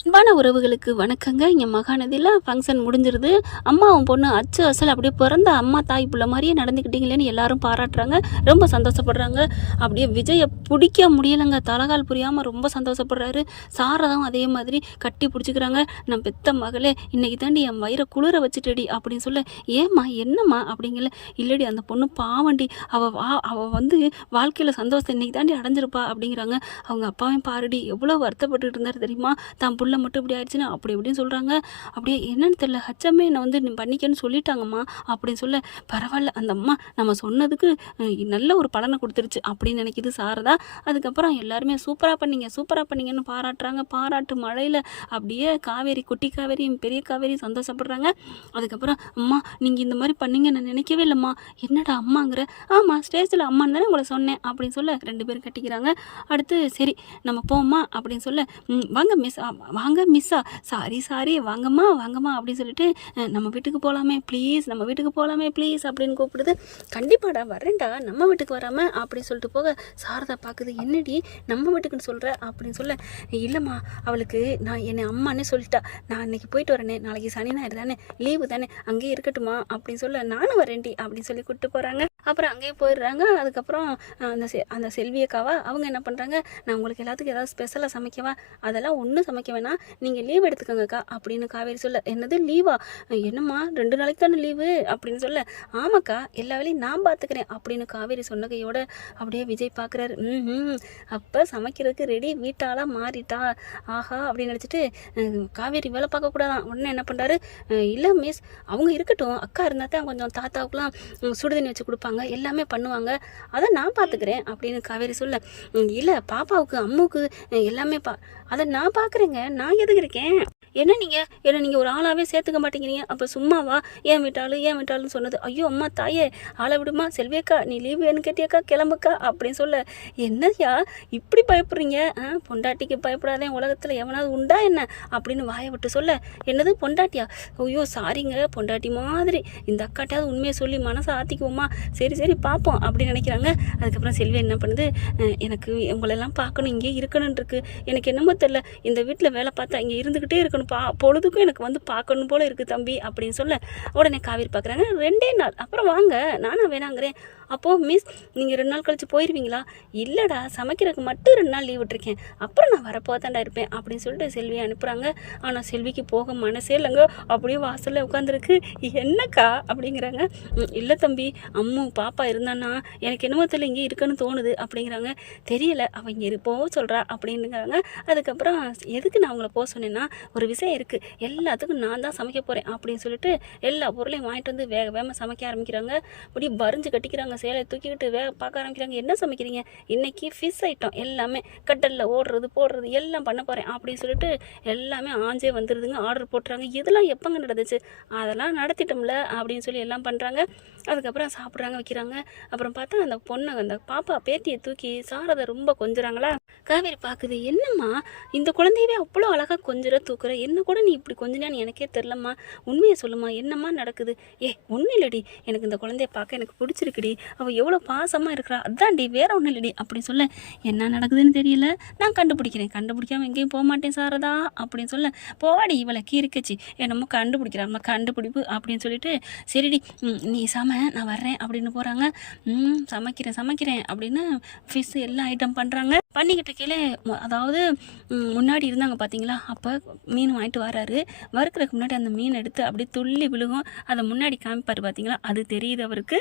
அன்பான உறவுகளுக்கு வணக்கங்க. இங்கே மகாநதியில் ஃபங்க்ஷன் முடிஞ்சிருது. அம்மாவும் பொண்ணு அச்சு அசல் அப்படியே பிறந்த அம்மா தாய் பிள்ளை மாதிரியே நடந்துக்கிட்டீங்களேன்னு எல்லாரும் பாராட்டுறாங்க. ரொம்ப சந்தோஷப்படுறாங்க. அப்படியே விஜயை பிடிக்க முடியலைங்க. தலகால் புரியாமல் ரொம்ப சந்தோஷப்படுறாரு. சாரதாவும் அதே மாதிரி கட்டி பிடிச்சிக்கிறாங்க. நான் பெத்த மகளே இன்னைக்கு தாண்டி என் வயிறை குளிர வச்சுட்டடி அப்படின்னு சொல்ல, ஏம்மா என்னம்மா அப்படிங்கல. இல்லடி அந்த பொண்ணு பாவண்டி, அவள் வந்து வாழ்க்கையில் சந்தோஷத்தை இன்னைக்கு தாண்டி அடைஞ்சிருப்பா அப்படிங்கிறாங்க. அவங்க அப்பாவையும் பாருடி எவ்வளோ வருத்தப்பட்டுட்டு இருந்தார் தெரியுமா, தான் புள்ள மட்டும் இப்படி ஆயிடுச்சுன்னா அப்படி இப்படின்னு சொல்கிறாங்க. அப்படியே என்னன்னு தெரியல, ஹச்சமே என்னை வந்து நீ பண்ணிக்கன்னு சொல்லிட்டாங்கம்மா அப்படின்னு சொல்ல, பரவாயில்ல அந்த அம்மா நம்ம சொன்னதுக்கு நல்ல ஒரு பலனை கொடுத்துருச்சு அப்படின்னு நினைக்கிது சாரதா. அதுக்கப்புறம் எல்லாருமே சூப்பராக பண்ணீங்கன்னு பாராட்டுறாங்க. பாராட்டு மழையில் அப்படியே காவேரி, குட்டி காவேரி, பெரிய காவேரி சந்தோஷப்படுறாங்க. அதுக்கப்புறம் அம்மா நீங்கள் இந்த மாதிரி பண்ணீங்க நான் நினைக்கவே இல்லைம்மா. என்னடா அம்மாங்கிற? ஆமாம் ஸ்டேஜில் அம்மான்னு தானே உங்களை சொன்னேன் அப்படின்னு சொல்ல 2 பேரும் கட்டிக்கிறாங்க. அடுத்து சரி நம்ம போம்மா அப்படின்னு சொல்ல, வாங்க மிஸ், வாங்க மிஸ்ஸா, சாரி வாங்கம்மா அப்படின்னு சொல்லிட்டு, நம்ம வீட்டுக்கு போகலாமே ப்ளீஸ் அப்படின்னு கூப்பிடுது. கண்டிப்பாடா வரேன்டா, நம்ம வீட்டுக்கு வராமல் அப்படின்னு சொல்லிட்டு போக சாரதா பார்க்குது. என்னடி நம்ம வீட்டுக்குன்னு சொல்கிற அப்படின்னு சொல்ல, இல்லைம்மா அவளுக்கு நான் என்னை அம்மானே சொல்லிட்டா, நான் அன்னைக்கு போயிட்டு வரேனே, நாளைக்கு சனி ஞாயிறு தானே, லீவு தானே, அங்கேயே இருக்கட்டுமா அப்படின்னு சொல்ல, நானும் வரேன்டி அப்படின்னு சொல்லி கூப்பிட்டு போகிறாங்க. அப்புறம் அங்கேயே போயிடுறாங்க. அதுக்கப்புறம் அந்த செல்வியக்காவா அவங்க என்ன பண்ணுறாங்க, நான் உங்களுக்கு எல்லாத்துக்கும் ஏதாவது ஸ்பெஷலாக சமைக்கவா? அதெல்லாம் ஒன்றும் சமைக்க வேணாம், நீங்கள் லீவ் எடுத்துக்கோங்கக்கா அப்படின்னு காவேரி சொல்ல, என்னது லீவா? என்னம்மா 2 நாளைக்கு தானே லீவு அப்படின்னு சொல்ல, ஆமாக்கா எல்லா வேலையும் நான் பார்த்துக்கிறேன் அப்படின்னு காவேரி சொன்ன கையோட அப்படியே விஜய் பார்க்குறாரு. அப்போ சமைக்கிறதுக்கு ரெடி, வீட்டாளாக மாறிட்டா, ஆஹா அப்படின்னு நினச்சிட்டு காவேரி வேலை பார்க்கக்கூடாதான். உடனே என்ன பண்ணுறாரு, இல்லை மிஸ் அவங்க இருக்கட்டும், அக்கா இருந்தால் தான் கொஞ்சம் தாத்தாவுக்குலாம் சுடுதண்ணி வச்சு கொடுப்பாங்க, எல்லாமே பண்ணுவாங்க, அதை நான் பார்த்துக்கிறேன் அப்படின்னு காவேரி சொல்ல, இல்லை பாப்பாவுக்கு அம்முக்கு எல்லாமே அதை நான் பார்க்குறேங்க, நான் எதுக்கு இருக்கேன், என்ன நீங்கள் ஒரு ஆளாகவே சேர்த்துக்க மாட்டேங்கிறீங்க, அப்போ சும்மாவா ஏன் விட்டாலுன்னு சொன்னது. ஐயோ அம்மா தாயே ஆளை விடுமா, செல்வியக்கா நீ லீவு வேணும் கேட்டியாக்கா, கிளம்புக்கா அப்படின்னு சொல்ல, என்னையா இப்படி பயப்படுறீங்க, பொண்டாட்டிக்கு பயப்படாதே உலகத்தில் எவனாவது உண்டா என்ன அப்படின்னு வாயை விட்டு சொல்ல, என்னது பொண்டாட்டியா, ஐயோ சாரிங்க பொண்டாட்டி மாதிரி, இந்த அக்காட்டையாவது உண்மையை சொல்லி மனசை ஆற்றிக்குவோமா, சரி பார்ப்போம் அப்படின்னு நினைக்கிறாங்க. அதுக்கப்புறம் செல்வி என்ன பண்ணுது, எனக்கு உங்களெல்லாம் பார்க்கணும், இங்கே இருக்கணும்னு இருக்குது, எனக்கு என்னமோ தெரியல, இந்த வீட்டில் வேலை பார்த்தா இங்கே இருந்துக்கிட்டே இருக்கணும், பொழுதுக்கும் எனக்கு வந்து பார்க்கணும் போல இருக்குது தம்பி அப்படின்னு சொல்ல, உடனே காவேரி பார்க்குறாங்க. 2 நாள் அப்புறம் வாங்க, நானா வேணாங்கிறேன். அப்போது மிஸ் நீங்கள் 2 நாள் கழிச்சு போயிடுவீங்களா? இல்லைடா சமைக்கிறதுக்கு மட்டும் 2 நாள் லீவ் விட்டுருக்கேன், அப்புறம் நான் வரப்போதாண்டா இருப்பேன் அப்படின்னு சொல்லிட்டு செல்வியை அனுப்புகிறாங்க. ஆனால் செல்விக்கு போக மனசே இல்லைங்க, அப்படியே வாசலில் உட்காந்துருக்கு. என்னக்கா அப்படிங்கிறாங்க. இல்லை தம்பி, அம்மு பாப்பா இருந்தான்னா எனக்கு என்னமோ தெரியல இங்கே இருக்குன்னு தோணுது அப்படிங்கிறாங்க. தெரியல அவள் இங்கே போக சொல்கிறா அப்படின்னுங்கிறாங்க. அதுக்கப்புறம் எதுக்கு நான் அவங்கள போக சொன்னேன்னா, ஒரு விஷயம் இருக்குது, எல்லாத்துக்கும் நான் தான் சமைக்க போகிறேன் அப்படின்னு சொல்லிட்டு எல்லா பொருளையும் வாங்கிட்டு வந்து வேகமாக சமைக்க ஆரம்பிக்கிறாங்க. அப்படி வரைஞ்சு கட்டிக்கிறாங்க, சேலையை தூக்கிக்கிட்டு பார்க்க ஆரம்பிக்கிறாங்க. என்ன சமைக்கிறீங்க? இன்றைக்கி ஃபிஷ் ஐட்டம் எல்லாமே, கடலில் ஓடுறது போடுறது எல்லாம் பண்ண போகிறேன் அப்படின்னு சொல்லிட்டு எல்லாமே ஆஞ்சே வந்துடுதுங்க. ஆர்டர் போட்டுறாங்க. இதெல்லாம் எப்போங்க நடந்துச்சு? அதெல்லாம் நடத்திட்டோம்ல அப்படின்னு சொல்லி எல்லாம் பண்ணுறாங்க. அதுக்கப்புறம் சாப்பிட்றாங்க, வைக்கிறாங்க. அப்புறம் பார்த்தா அந்த பொண்ணை, அந்த பாப்பா பேத்தியை தூக்கி சாரதை ரொம்ப கொஞ்சுறாங்களா. காவேரி பார்க்குது, என்னம்மா இந்த குழந்தையவே அவ்வளோ அழகாக கொஞ்சம் தூக்குற, என்ன கூட நீ இப்படி கொஞ்சினான்னு எனக்கே தெரிலம்மா, உண்மையை சொல்லுமா என்னம்மா நடக்குது? ஒன்றும் இல்லடி, எனக்கு இந்த குழந்தைய பார்க்க எனக்கு பிடிச்சிருக்குடி, அவள் எவ்வளோ பாசமாக இருக்கிறா, அதான்டி வேற ஒன்றும் இல்லடி அப்படின்னு சொல்ல, என்ன நடக்குதுன்னு தெரியல, நான் கண்டுபிடிக்காமல் எங்கேயும் போக மாட்டேன் சாரதா அப்படின்னு சொல்ல, போடி இவளை கீரிக்கச்சி என்னமோ கண்டுபிடிக்கிறாம்மா கண்டுபிடிப்பு அப்படின்னு சொல்லிட்டு, சரிடி நீ நான் வர்றேன் அப்படின்னு போகிறாங்க. சமைக்கிறேன் அப்படின்னு ஃபிஷ் எல்லா ஐட்டம் பண்ணுறாங்க. பண்ணிக்கிட்ட கீழே அதாவது முன்னாடி இருந்தாங்க பார்த்தீங்களா, அப்போ மீன் வாங்கிட்டு வராரு. வறுக்கிறதுக்கு முன்னாடி அந்த மீன் எடுத்து அப்படியே துள்ளி விழுகும், அதை முன்னாடி காமிப்பார் பார்த்தீங்களா, அது தெரியுது அவருக்கு.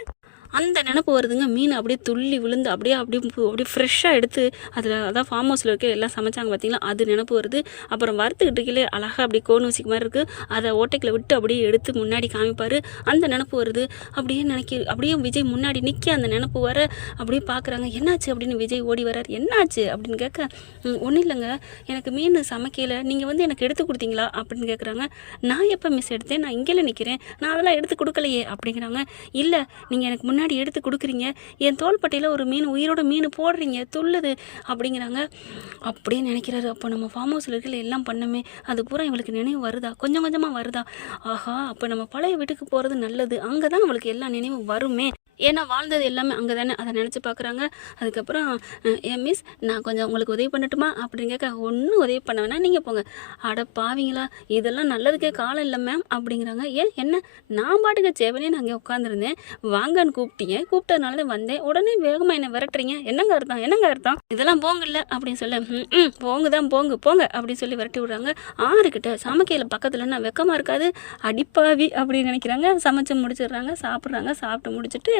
அந்த நினப்பு வருதுங்க. மீன் அப்படியே துள்ளி விழுந்து அப்படியே ஃப்ரெஷ்ஷாக எடுத்து அதில் அதான் ஃபார்ம் ஹவுஸில் இருக்க எல்லாம் சமைச்சாங்க பார்த்தீங்களா, அது நினப்பு வருது. அப்புறம் வறுத்துக்கிட்டு கீழே அழகாக அப்படியே கோனூசிக்கு மாதிரி இருக்குது, அதை ஓட்டைக்கில் விட்டு அப்படியே எடுத்து முன்னாடி காமிப்பார், அந்த நினப்பு வருது. அப்படியே விஜய் முன்னாடி நிற்க அந்த நினப்பு வர அப்படியே பார்க்குறாங்க. என்னாச்சு அப்படின்னு விஜய் ஓடி வர்றார். என்னாச்சு அப்படின்னு கேட்க, ஒன்றும் இல்லைங்க, எனக்கு மீன் சமைக்கல, நீங்கள் வந்து எனக்கு எடுத்து கொடுத்தீங்களா அப்படின்னு கேட்குறாங்க. நான் எப்போ மிஸ் எடுத்தேன், நான் இங்கேயே நிற்கிறேன், நான் அதெல்லாம் எடுத்து கொடுக்கலையே அப்படிங்கிறாங்க. இல்லை நீங்கள் எனக்கு முன்னாடி எடுத்து கொடுக்குறீங்க, என் தோள்பட்டையில் ஒரு மீன், உயிரோட மீன் போடுறீங்க, துள்ளுது அப்படிங்கிறாங்க. அப்படியே நினைக்கிறாரு, அப்போ நம்ம ஃபார்ம் ஹவுஸில் இருக்கிற எல்லாம் பண்ணமே, அது பூரா இவளுக்கு நினைவு வருதா, கொஞ்சமாக வருதா, ஆஹா அப்போ நம்ம பழைய வீட்டுக்கு போகிறது நல்லது, அங்கே தான் அவளுக்கு எல்லா நினைவும் வருமே, ஏன்னா வாழ்ந்தது எல்லாமே அங்கே தானே, அதை நினச்சி பார்க்குறாங்க. அதுக்கப்புறம் ஏன் மிஸ் நான் கொஞ்சம் உங்களுக்கு உதவி பண்ணட்டுமா அப்படின்னு கேட்க, ஒன்றும் உதவி பண்ண வேணாம் நீங்கள் போங்க. அட பாவீங்களா, இதெல்லாம் நல்லதுக்கே காலம் இல்லை மேம் அப்படிங்கிறாங்க. ஏன் என்ன, நான் பாட்டுக்கு செவனே நான் அங்கே உட்காந்துருந்தேன், வாங்கன்னு கூப்பிட்டீங்க, கூப்பிட்டதுனால தான் வந்தேன், உடனே வேகமாக என்னை விரட்டுறீங்க, என்னங்க அர்த்தம் என்னங்க அர்த்தம், இதெல்லாம் போங்கல்ல அப்படின்னு சொல்ல, போங்க தான் போங்க போங்க அப்படின்னு சொல்லி விரட்டி விடுறாங்க. ஆறுக்கிட்ட சமைக்கையில் பக்கத்தில் நான் வெக்கமாக இருக்காது அடிப்பாவி அப்படின்னு நினைக்கிறாங்க. சமைச்சு முடிச்சிடுறாங்க, சாப்பிட்றாங்க. சாப்பிட்டு முடிச்சுட்டு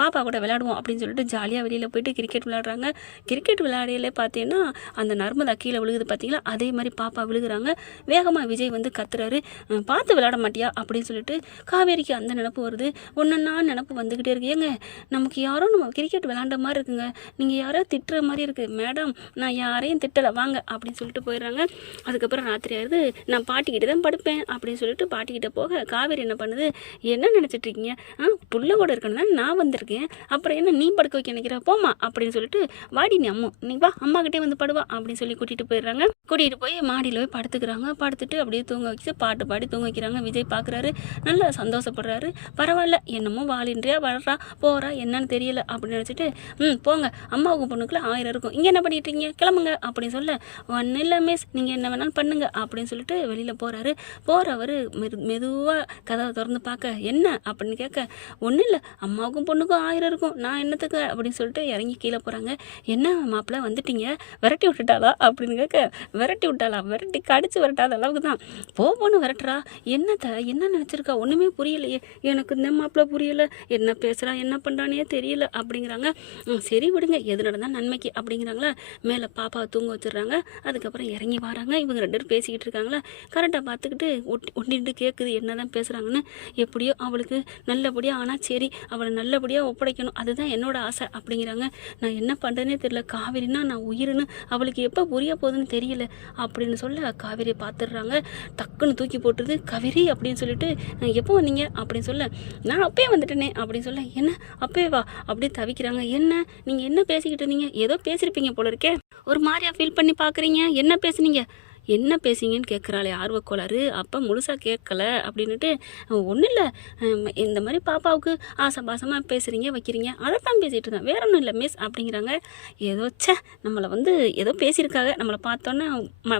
பாப்பா கூட விளையாடுவோம் அப்படின்னு சொல்லிட்டு ஜாலியாக வெளியில் போயிட்டு கிரிக்கெட் விளையாடுறாங்க. கிரிக்கெட் விளையாடையில பார்த்தீங்கன்னா அந்த நர்மதா கீழே விழுகுது பார்த்தீங்களா, அதே மாதிரி பாப்பா விழுகுறாங்க. வேகமாக விஜய் வந்து கத்துறாரு, பார்த்து விளையாட மாட்டியா அப்படின்னு சொல்லிட்டு. காவேரிக்கு அந்த நினப்பு வருது, ஒன்றா நினப்பு வந்துக்கிட்டே இருக்கு. ஏங்க நமக்கு யாரோ நம்ம கிரிக்கெட் விளையாண்ட மாதிரி இருக்குங்க, நீங்கள் யாரோ திட்டுற மாதிரி இருக்குது மேடம், நான் யாரையும் திட்டலை வாங்க அப்படின்னு சொல்லிட்டு போயிடுறாங்க. அதுக்கப்புறம் ராத்திரி ஆயிடுது, நான் பாட்டிக்கிட்ட தான் படுப்பேன் அப்படின்னு சொல்லிட்டு பாட்டிக்கிட்ட போக காவேரி என்ன பண்ணுது, என்ன நினச்சிட்டு இருக்கீங்க, புள்ள கூட இருக்கணும் தான் நான் வந்திருக்கேன், அப்புறம் என்ன நீ படுக்க வைக்க நினைக்கிற, போமா அப்படின்னு சொல்லிட்டு, வாடி நீ வா அம்மாக்கிட்டே வந்து படுவா அப்படின்னு சொல்லி கூட்டிகிட்டு போயிடுறாங்க. கூட்டிகிட்டு போய் மாடியில் போய் படுத்துக்கிறாங்க. படுத்துட்டு அப்படியே தூங்க வச்சு பாட்டு பாடி தூங்க வைக்கிறாங்க. விஜய் பார்க்குறாரு, நல்லா சந்தோஷப்படுறாரு. பரவாயில்ல என்னமோ வாலின்றியா வளர்றா போகிறா என்னன்னு தெரியல அப்படின்னு நினச்சிட்டு, போங்க அம்மாவுக்கு பொண்ணுக்குள்ள 1000 இருக்கும், இங்கே என்ன பண்ணிட்டு இருக்கீங்க கிளம்புங்க அப்படின்னு சொல்ல, ஒன்றும் இல்லை மிஸ் நீங்கள் என்ன வேணாலும் பண்ணுங்க அப்படின்னு சொல்லிட்டு வெளியில் போகிறாரு. போகிறவர் மெதுவாக கதவை திறந்து பார்க்க, என்ன அப்படின்னு கேட்க, ஒன்றும் இல்லை அம்மாவுக்கும் பொண்ணுக்கும் 1000 இருக்கும், நான் என்னத்துக்கு அப்படின்னு சொல்லிட்டு இறங்கி கீழே போகிறாங்க. என்ன மாப்பிள்ளை வந்துட்டீங்க, விரட்டி விட்டுட்டாளா அப்படின்னு கேட்க, விரட்டி விட்டாளா, விரட்டி கடிச்சு விரட்டாத அளவுக்கு தான் போன்னு விரட்டுறா, என்ன நினச்சிருக்கா ஒன்றுமே புரியலையே, எனக்கு இந்த மாப்பிள்ளை புரியலை, என்ன பேசுகிறா என்ன பண்ணுறானே தெரியல அப்படிங்கிறாங்க. சரி விடுங்க எது நடந்தால் நன்மைக்கு அப்படிங்கிறாங்களா. மேலே பாப்பாவை தூங்க வச்சிடுறாங்க. அதுக்கப்புறம் இறங்கி வராங்க. இவங்க 2 பேரும் பேசிக்கிட்டு இருக்காங்களா, கரெக்டாக பார்த்துக்கிட்டு ஒட்டிட்டு கேட்குது என்ன தான் பேசுகிறாங்கன்னு. எப்படியோ அவளுக்கு நல்லபடியாக, ஆனால் சரி அவளை நல்லபடியாக ஒப்படைக்கணும், அதுதான் என்னோட ஆசை அப்படிங்கிறாங்க. நான் என்ன பண்ணுறேனே தெரியல, காவேரினா நான் உயிர்னு அவளுக்கு எப்போ புரிய போகுதுன்னு தெரியல அப்படின்னு சொல்ல, காவேரியை பார்த்துடுறாங்க. டக்குன்னு தூக்கி போட்டுருது. காவேரி அப்படின்னு சொல்லிட்டு, எப்போ வந்தீங்க அப்படின்னு சொல்ல, நான் அப்பயே வந்துட்டேனே அப்படின்னு சொல்ல, என்ன அப்பயே வா அப்படியே தவிக்கிறாங்க. என்ன நீங்கள் என்ன பேசிக்கிட்டு இருந்தீங்க, ஏதோ பேசியிருப்பீங்க போல இருக்கே, ஒரு மாதிரியா ஃபீல் பண்ணி பார்க்குறீங்க, என்ன பேசுனீங்க, என்ன பேசுங்கன்னு கேட்குறாளே ஆர்வக்கோளாறு. அப்போ முழுசாக கேட்கல அப்படின்ட்டு, ஒன்றும் இல்லை இந்த மாதிரி பாப்பாவுக்கு ஆசபாசமாக பேசுகிறீங்க வைக்கிறீங்க, அதை தான் பேசிகிட்டு இருந்தேன், வேற ஒன்றும் இல்லை மிஸ் அப்படிங்கிறாங்க. ஏதோ நம்மளை வந்து ஏதோ பேசியிருக்காங்க, நம்மளை பார்த்தோன்னே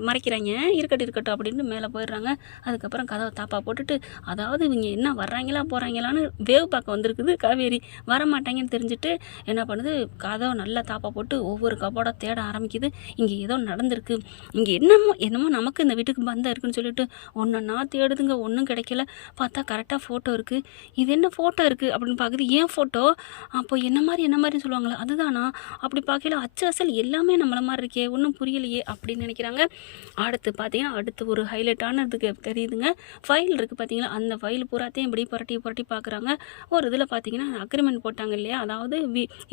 மறைக்கிறாங்க, இருக்கட்டும் அப்படின்னு மேலே போயிடுறாங்க. அதுக்கப்புறம் கதவை தாப்பா போட்டுட்டு, அதாவது இவங்க என்ன வர்றாங்களா போகிறாங்களான்னு வேவு பார்க்க வந்திருக்குது காவேரி. வரமாட்டாங்கன்னு தெரிஞ்சுட்டு என்ன பண்ணுது, கதவை நல்லா தாப்பா போட்டு ஒவ்வொரு கபோட தேட ஆரம்பிக்குது. இங்கே ஏதோ நடந்திருக்கு, இங்கே என்னமோ நமக்கு இந்த வீட்டுக்கு பந்தம் இருக்குன்னு சொல்லிட்டு ஒன்றா தேடுதுங்க, ஒன்றும் கிடைக்கல. பார்த்தா கரெக்டாக ஃபோட்டோ இருக்குது. இது என்ன ஃபோட்டோ இருக்குது அப்படின்னு பார்க்குது, ஏன் ஃபோட்டோ, அப்போ என்ன மாதிரி சொல்லுவாங்களே அதுதானா, அப்படி பார்க்கல அச்சு அசல் எல்லாமே நம்மளை மாதிரி இருக்கே, ஒன்றும் புரியலையே அப்படின்னு நினைக்கிறாங்க. அடுத்து பார்த்தீங்கன்னா அடுத்து ஒரு ஹைலைட்டான இதுக்கு தெரியுதுங்க, ஃபைல் இருக்குது பார்த்தீங்களா, அந்த ஃபைல் பூராத்தையும் இப்படி புரட்டி பார்க்குறாங்க. ஒரு இதில் பார்த்தீங்கன்னா அக்ரிமெண்ட் போட்டாங்க இல்லையா, அதாவது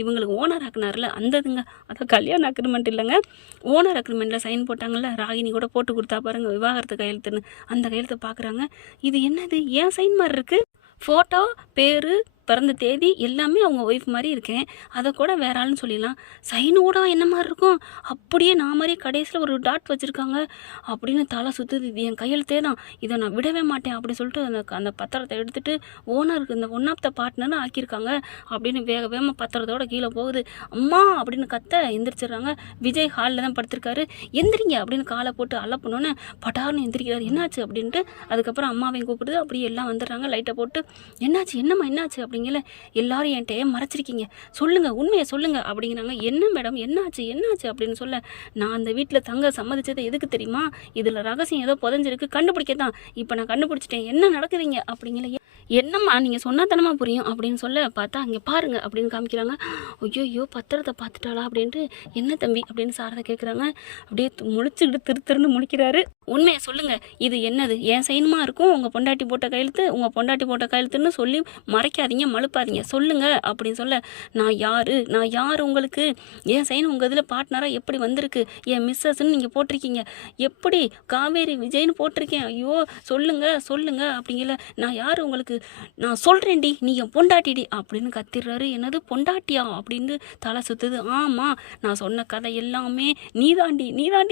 இவங்களுக்கு ஓனர் ஆக்குனார்ல அந்த இதுங்க, அதாவது கல்யாண அக்ரிமெண்ட் இல்லைங்க, ஓனர் அக்ரிமெண்ட்டில் சைன் போட்டாங்கல்ல, ராகினி கூட போட்டு கொடுத்தா பாருங்க விவாகரத்து கையெழுத்துன்னு, அந்த கையெழுத்தை பார்க்குறாங்க. இது என்னது ஏன் சைன் மாதிரி இருக்குது, ஃபோட்டோ பேர் பிறந்த தேதி எல்லாமே அவங்க ஒய்ஃப் மாதிரி இருக்கேன், அதை கூட வேற ஆள்னு சொல்லிடலாம், சைனு கூட என்ன மாதிரி இருக்கும், அப்படியே நான் மாதிரியே கடைசியில் ஒரு டாட் வச்சுருக்காங்க அப்படின்னு தலை சுற்றுது. இது என் கையெழுத்தே தான், இதை நான் விடவே மாட்டேன் அப்படின்னு சொல்லிட்டு அந்த பத்திரத்தை எடுத்துகிட்டு ஓனருக்கு இந்த ஒன் ஆஃப் த பார்ட்னர்னு ஆக்கியிருக்காங்க அப்படின்னு வேகமாக பத்திரத்தோட கீழே போகுது. அம்மா அப்படின்னு கத்த எந்திரிச்சிடுறாங்க. விஜய் ஹாலில் தான் படுத்திருக்காரு. எந்திரிங்க அப்படின்னு காலை போட்டு அலப்பணுன்னு பட்டார்னு எந்திரிக்கிறாரு. என்னாச்சு அப்படின்ட்டு அதுக்கப்புறம் அம்மாவையும் கூப்பிடுது. அப்படியே எல்லாம் வந்துடுறாங்க. லைட்டை போட்டு என்னாச்சு என்னாச்சு அப்படிங்கல, எல்லாரும் என்கிட்ட மறைச்சிருக்கீங்க, சொல்லுங்க உண்மையை சொல்லுங்க அப்படிங்கிறாங்க. என்ன மேடம் என்னாச்சு அப்படின்னு சொல்ல, நான் அந்த வீட்டில் தங்க சம்மதிச்சது எதுக்கு தெரியுமா, இதில் ரகசியம் ஏதோ புதஞ்சிருக்கு, கண்டுபிடிக்கத்தான், இப்போ நான் கண்டுபிடிச்சிட்டேன், என்ன நடக்குதுங்க அப்படிங்கல. என்னம்மா நீங்கள் சொன்னாத்தனமா புரியும் அப்படின்னு சொல்ல, பார்த்தா அங்கே பாருங்க அப்படின்னு காமிக்கிறாங்க. ஐயோ பத்திரத்தை பார்த்துட்டாளா அப்படின்ட்டு, என்ன தம்பி அப்படின்னு சாரதை கேட்குறாங்க. அப்படியே முழிச்சுக்கிட்டு திருன்னு முழிக்கிறாரு. உண்மையை சொல்லுங்க, இது என்னது, என் சைனுமா இருக்கும், உங்கள் பொண்டாட்டி போட்ட கையெழுத்துன்னு சொல்லி மறைக்காதீங்க மழுப்பாதீங்க, சொல்லுங்க அப்படின்னு சொல்ல, நான் யார் உங்களுக்கு, என் சைன் உங்கள் இதில் பார்ட்னராக எப்படி வந்திருக்கு, என் மிஸ்ஸஸ்ன்னு நீங்கள் போட்டிருக்கீங்க, எப்படி காவேரி விஜய்னு போட்டிருக்கேன், ஐயோ சொல்லுங்க அப்படிங்கல, நான் யார் உங்களுக்கு, நான் சொல்கிறேன்டி நீ என் பொண்டாட்டிடி அப்படின்னு கத்திடுறாரு. என்னது பொண்டாட்டியா அப்படின்னு தலை சுற்றுது. ஆமாம் நான் சொன்ன கதை எல்லாமே நீதாண்டி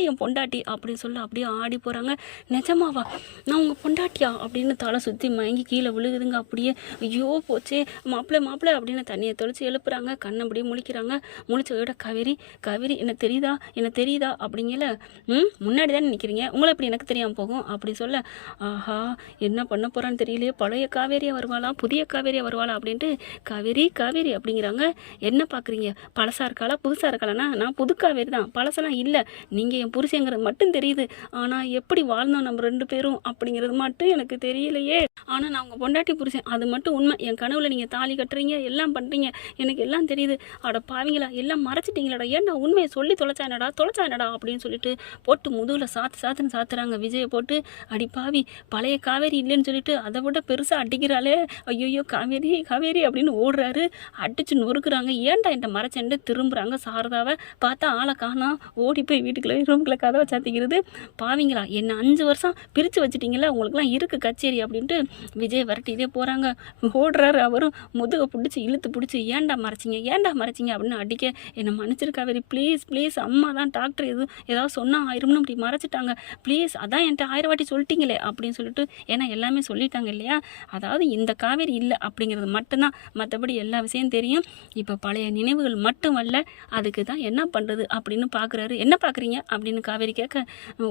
என் பொண்டாட்டி அப்படின்னு சொல்ல அப்படியே ஆடி போகிறாங்க. நிஜமாவா, நான் உங்கள் பொண்டாட்டியா அப்படின்னு தலை சுற்றி மயங்கி கீழே விழுகுதுங்க. அப்படியே ஐயோ போச்சே, மாப்பிள்ளை மாப்பிள்ளை அப்படின்னு தண்ணியை தொளிச்சு எழுப்புறாங்க. கண்ணை அப்படியே முழிக்கிறாங்க. முழிச்சதோட காவேரி என்ன தெரியுதா அப்படிங்கல. முன்னாடி தான் நிற்கிறீங்க, உங்களை எப்படி எனக்கு தெரியாமல் போகும் அப்படி சொல்ல, ஆஹா என்ன பண்ண போகிறான்னு தெரியலையே, பழைய காவேரியாக வருவாளா புதிய காவேரியாக வருவாளா அப்படின்ட்டு காவேரி அப்படிங்கிறாங்க. என்ன பார்க்குறீங்க, பழசாக இருக்காளா புதுசாக இருக்காளா? நான் புது காவேரி தான், பழசெல்லாம் இல்லை. நீங்கள் என் புருஷங்கிறது மட்டும் தெரியுது, ஆனால் எப்படி வாழ்ந்தோம் நம்ம 2 பேரும் அப்படிங்கிறது மட்டும் எனக்கு தெரியலையே. ஆனால் நான் உங்கள் பொண்டாட்டி புருஷன், அது மட்டும் உண்மை. என் கனவுல நீங்கள் தாலி கட்டுறீங்க, எல்லாம் பண்ணுறீங்க, எனக்கு எல்லாம் தெரியுது. அட பாவீங்களா, எல்லாம் மறைச்சிட்டீங்களாடா, ஏன்டா உண்மையை சொல்லி தொலைச்சா என்னடா அப்படின்னு சொல்லிட்டு போட்டு முதுகில் சாத்துன்னு சாத்துறாங்க. விஜயை போட்டு அடி பாவி, பழைய காவேரி இல்லைன்னு சொல்லிட்டு அதை விட பெருசாக அடிக்கிறாளே, ஐயோ காவேரி அப்படின்னு ஓடுறாரு. அடிச்சு நொறுக்குறாங்க. ஏன்டா என்கிட்ட மறைச்சேன்ட்டு திரும்புகிறாங்க. சாரதாவை பார்த்தா ஆளை காணோம். ஓடி போய் வீட்டுக்குள்ளே ரூம்குள்ளே கதவை சாத்திக்கிறது. பாவீங்களா, என்ன 5 வருஷம் பிரித்து வச்சுட்டீங்களா, உங்களுக்குலாம் இருக்குது கச்சேரி அப்படின்ட்டு விஜய் விரட்டிகிட்டே போகிறாங்க. ஓடுறாரு. அவரும் முதுகை இழுத்து பிடிச்சி ஏன்டா மறைச்சிங்க அப்படின்னு அடிக்க, என்னை மன்னிச்சிரு காவேரி, ப்ளீஸ் அம்மா தான் டாக்டர் ஏதாவது சொன்னால் ஆயிரும்னு அப்படி மறைச்சிட்டாங்க, ப்ளீஸ் அதான் என்கிட்ட 1000 வாட்டி சொல்லிட்டீங்களே அப்படின்னு சொல்லிட்டு, ஏன்னா எல்லாமே சொல்லிட்டாங்க இல்லையா. அதாவது இந்த காவேரி இல்லை அப்படிங்கிறது மட்டும்தான், மற்றபடி எல்லா விஷயம் தெரியும். இப்போ பழைய நினைவுகள் மட்டும் வரல, அதுக்கு தான் என்ன பண்ணுறது அப்படின்னு பார்க்குறாரு. என்ன பார்க்குறீங்க அப்படின்னு காவேரி கேட்க,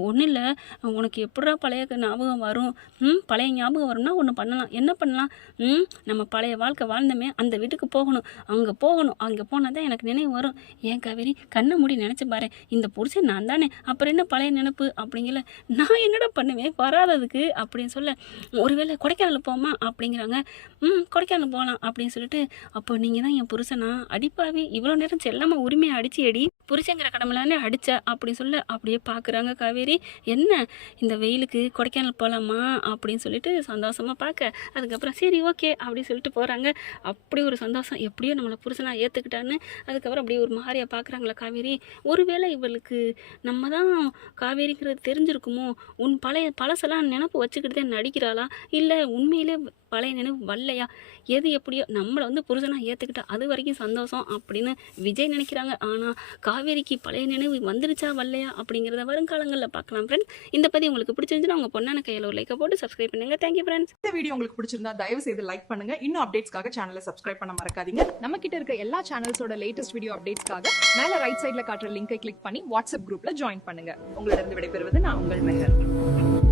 ஒன்றும் இல்லை, உனக்கு எப்படா பழைய ஞாபகம் வரும், பழைய ஞாபகம் வரும்னா ஒன்று பண்ணலாம். என்ன பண்ணலாம், நம்ம பழைய வாழ்க்கை வாழ்ந்தோமே அந்த வீட்டுக்கு போகணும், அங்கே போனால் தான் எனக்கு நினைவு வரும். ஏன் காவேரி, கண்ணை மூடி நினச்சி பாரு, இந்த புருஷன் நான் தானே, அப்புறம் என்ன பழைய நினைப்பு அப்படிங்கல. நான் என்னடா பண்ணுவேன் வராததுக்கு அப்படின்னு சொல்ல, ஒருவேளை கொடைக்கானல் போமா அப்படிங்கிறாங்க. கொடைக்கானல் போகலாம் அப்படின்னு சொல்லிட்டு, அப்போ நீங்கள் தான் என் புருஷனா, அடிப்பாவி இவ்வளோ நேரம் செல்லாமல் உரிமையை அடி புருஷங்கிற கடமைலானே அடிச்ச அப்படின்னு சொல்ல, அப்படியே பார்க்குறாங்க காவேரி. என்ன இந்த வெயிலுக்கு கொடைக்கானல் போகலாமா அப்படின்னு சொல்லிட்டு சந்தோஷமாக பார்க்க, அதுக்கப்புறம் சரி ஓகே அப்படின்னு சொல்லிட்டு போகிறாங்க. அப்படி ஒரு சந்தோஷம், எப்படியோ நம்மளை புருஷனாக ஏற்றுக்கிட்டான்னு. அதுக்கப்புறம் அப்படியே ஒரு மாதிரியாக பார்க்குறாங்களா காவேரி. ஒருவேளை இவளுக்கு நம்ம தான் காவேரிங்கிறது தெரிஞ்சிருக்குமோ, உன் பழசெல்லாம் நினப்பு வச்சுக்கிட்டு தான் நடிக்கிறாளா, இல்லை உண்மையிலே பழைய நினைவு வரலையா, எது எப்படியோ நம்மளை புருஷனாக ஏற்றுக்கிட்டா அது வரைக்கும் சந்தோஷம் அப்படின்னு விஜய் நினைக்கிறாங்க. ஆனால் காவேரிக்கு பழைய நினைவு வந்துருச்சா வரலையா அப்படிங்கிறத வருங்காலங்களில் பார்க்கலாம் ஃப்ரெண்ட்ஸ். இந்த பதிவு உங்களுக்கு பிடிச்சிருந்துச்சுன்னா உங்கள் பொண்ணான கையில் ஒரு லைக்கை போட்டு சப்ஸ்கிரைப் பண்ணுங்க. Thank you friends. இந்த வீடியோ உங்களுக்கு பிடிச்சிருந்தா தயவு செய்து லைக் பண்ணுங்க. இன்னும் அப்டேட்ஸ்க்காக சேனலை சப்ஸ்கிரைப் பண்ண மறக்காதீங்க. நம்ம கிட்ட இருக்க எல்லா சேனல்ஸோட லேட்டஸ்ட் வீடியோ அப்டேட்ஸ்க்காக மேல ரைட் சைட்ல காட்டுற லிங்கை கிளிக் பண்ணி வாட்ஸ்அப் குரூப்ல ஜாயின் பண்ணுங்க. உங்களிடம் விடைபெறுவது நான் உங்கள் மெஹர்.